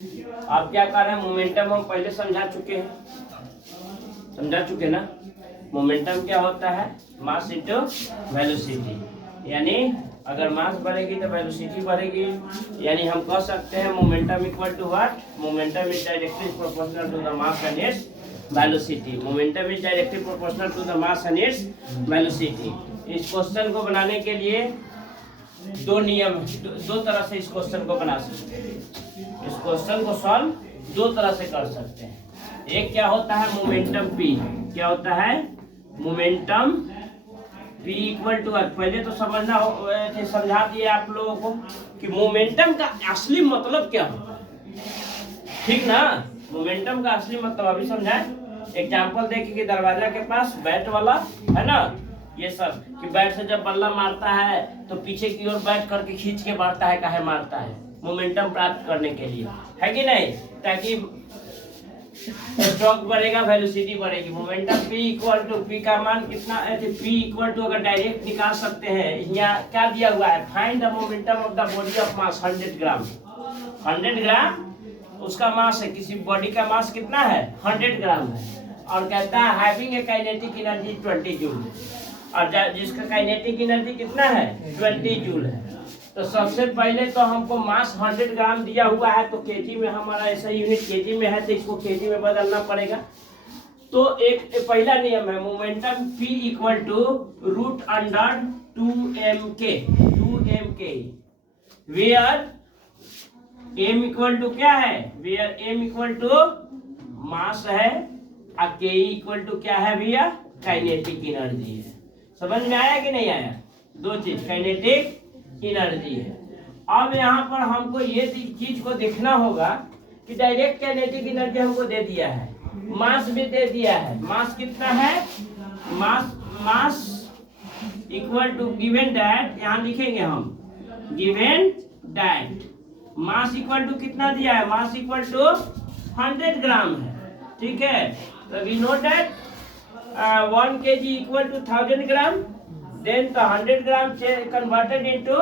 आप क्या कर रहे हैं, मोमेंटम हम पहले समझा चुके ना। मोमेंटम क्या होता है, मास इनटू वेलोसिटी। यानी अगर मास बढ़ेगी तो वेलोसिटी बढ़ेगी। यानी हम कह सकते हैं momentum equal to what, momentum is directly proportional to the mass and its velocity. Momentum is directly proportional to the mass and its velocity. इस क्वेश्चन को बनाने के लिए दो नियम, दो तरह से इस क्वेश्चन को बना सकते हैं। इस क्वेश्चन को सॉल्व दो तरह से कर सकते हैं। एक क्या होता है मोमेंटम पी, क्या होता है मोमेंटम पी इक्वल टू, पहले तो समझना हो, समझा दिए आप लोगों को कि मोमेंटम का असली मतलब क्या होता है, ठीक ना। मोमेंटम का असली मतलब अभी समझाए। एग्जाम्पल देखिए कि दरवाजा के पास बैट वाला है ना, ये सब कि बैट से जब बल्ला मारता है तो पीछे की ओर बैठ करके खींच के मारता है, काहे मारता है, मोमेंटम प्राप्त करने के लिए, है कि नहीं, ताकि स्ट्रोक बढ़ेगा, वेलोसिटी बढ़ेगी। Momentum p equal to, p का मान कितना है, p इक्वल टू अगर डायरेक्ट निकाल सकते हैं, यहाँ क्या दिया हुआ है, find the momentum of the body of mass 100 gram. 100 gram उसका मास है, किसी बॉडी का मास कितना है 100 ग्राम है, और कहता है having a kinetic energy 20 joule, और जिसका काइनेटिक एनर्जी कितना है 20 जूल है। तो सबसे पहले तो हमको मास 100 ग्राम दिया हुआ है, तो केजी में हमारा ऐसा यूनिट केजी में है, तो इसको केजी में बदलना पड़ेगा। तो एक पहला नियम है momentum p equal to root under 2mk, where m equal to क्या है, where m equal to mass है और k इक्वल टू क्या है भैया, काइनेटिक एनर्जी है। समझ में आया कि नहीं आया, दो चीज काइनेटिक एनर्जी है। अब यहाँ पर हमको ये चीज को देखना होगा कि डायरेक्ट काइनेटिक एनर्जी हमको दे दिया है, मास भी दे दिया है। मास कितना है, mass equal to given that, यहाँ लिखेंगे हम given that mass equal to कितना दिया है, मास इक्वल टू 100 ग्राम है, ठीक है। तो we know that 1 kg equal to 1000 gram, then the 100 gram converted into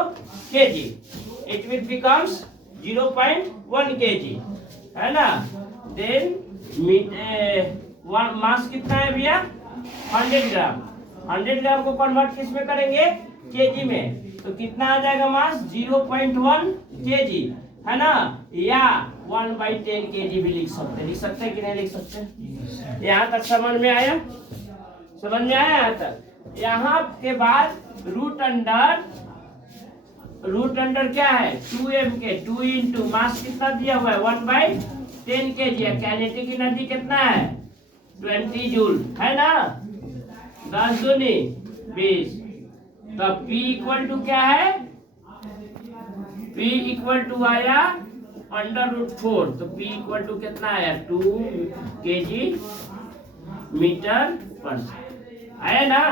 kg, it will becomes 0.1 kg, है ना। then मास कितना है भैया 100 ग्राम, 100 ग्राम को कन्वर्ट किस में करेंगे, केजी में, तो कितना आ जाएगा मास 0.1 केजी, है ना, या 1/10 केजी भी लिख सकते कि नहीं लिख सकते। यहाँ तक समझ में आया, समझ में आया यहाँ तक। यहाँ के बाद रूट अंडर क्या है 2mk, 2 इंटू मास कितना दिया हुआ है 1/10 केजी, काइनेटिक एनर्जी कितना है 20 जूल, है ना, 10 दूनी 20। तो p इक्वल टू क्या है, p इक्वल टू आया √4, तो p इक्वल टू कितना आया 2 kg मीटर पर आया ना।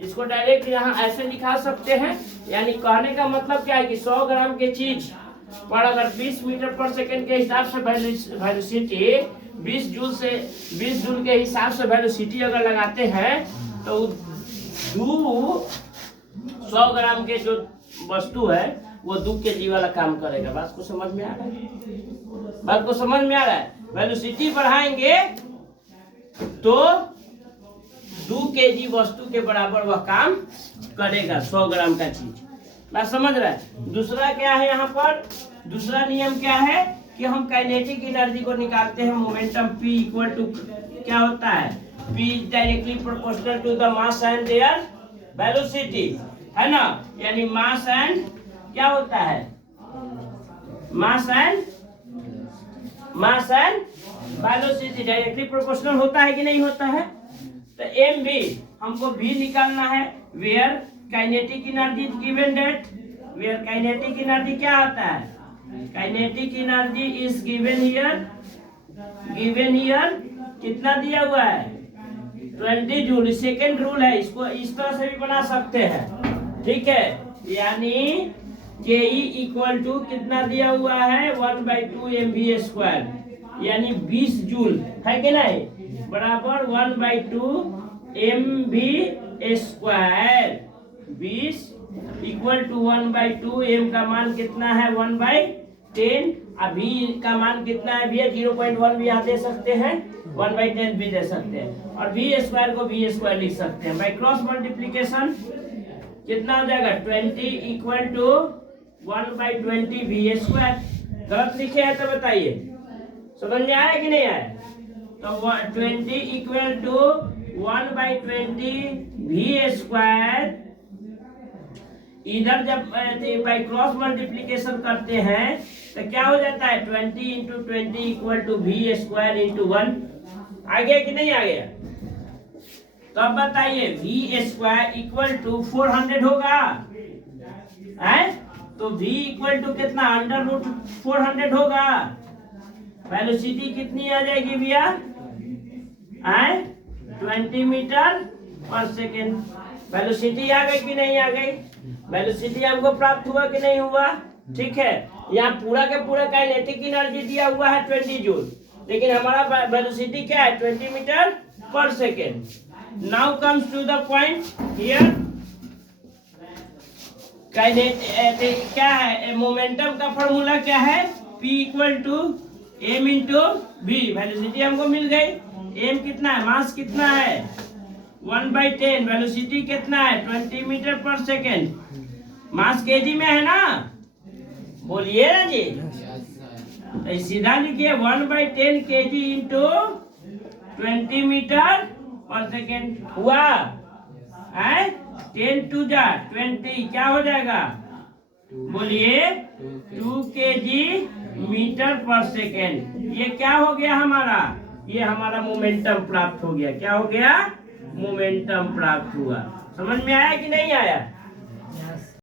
इसको डायरेक्ट यहाँ ऐसे निकाल सकते हैं। यानी कहने का मतलब क्या है कि 100 ग्राम के चीज पर अगर 20 मीटर पर सेकंड के हिसाब से वेलोसिटी 20 जूल के हिसाब से वेलोसिटी अगर लगाते हैं, तो 100 ग्राम के जो वस्तु है वो 2 kg वाला काम करेगा। बात को समझ में आ रहा है, बात को समझ में आ रहा है। वेलोसिटी बढ़ाएंगे तो 2 kg वस्तु के बराबर वह काम करेगा 100 ग्राम का चीज। बात समझ रहा है। दूसरा क्या है यहाँ पर, दूसरा नियम क्या है कि हम काइनेटिक एनर्जी को निकालते हैं। मोमेंटम p इक्वल टू क्या होता है, p directly proportional to the mass and their velocity, है ना। यानी मास एंड क्या होता है, mass and velocity directly proportional होता है कि नहीं होता है। तो m भी हमको भी निकालना है, where kinetic energy given that, where kinetic energy क्या होता है, kinetic energy is given here कितना दिया हुआ है 20 जूल। सेकेंड रूल है, इसको इस तरह से भी बना सकते हैं, ठीक है। यानी ke इक्वल टू कितना दिया हुआ है 1/2 mv², यानी 20 जूल, है कि नहीं, बराबर 1/2 mv²। 20 इक्वल टू 1/2, m का मान कितना है 1/10, अब v का मान कितना है भैया 0.1 भी यहाँ दे सकते हैं, 1/10 भी दे सकते हैं, और v स्क्वायर को v स्क्वायर लिख सकते हैं। बाई क्रॉस मल्टीप्लीकेशन कितना हो जाएगा 20 इक्वल टू 1/20 v स्क्वायर। गलत लिखे हैं तो बताइए, समझ में आया कि नहीं आया? तो 20 इक्वल टू 1/20 v स्क्वायर। इधर जब बाई क्रॉस मल्टीप्लीकेशन करते हैं तो क्या हो जाता है 20 into 20 equal to v square into 1। आ गया कि नहीं आ गया? तो अब बताइए v स्क्वायर इक्वल टू 400 होगा है, तो v इक्वल टू कितना अंडर रूट 400 होगा। वेलोसिटी कितनी आ जाएगी भैया 20 मीटर पर सेकेंड। वेलोसिटी आ गई कि नहीं आ गई? वेलोसिटी हमको प्राप्त हुआ कि नहीं हुआ? ठीक है, यहाँ पूरा के पूरा काइनेटिक एनर्जी दिया हुआ है 20 जूल, लेकिन हमारा वेलोसिटी क्या है 20 मीटर पर second. Now comes to the point here, kinetic क्या है, मोमेंटम का फॉर्मूला क्या है P equal to m into v। Velocity हमको मिल गई, m कितना है, मास कितना है 1/10, वेलोसिटी कितना है 20 मीटर पर सेकेंड, मास केजी में है ना, बोलिए ना जी। तो सीधा लिखिए 1/10 kg इंटू 20 मीटर पर सेकेंड हुआ है। 10 टू जा 20 क्या हो जाएगा, बोलिए 2 kg मीटर पर सेकेंड। ये क्या हो गया हमारा, ये हमारा मोमेंटम प्राप्त हो गया। क्या हो गया, मोमेंटम प्राप्त हुआ। समझ में आया कि नहीं आया?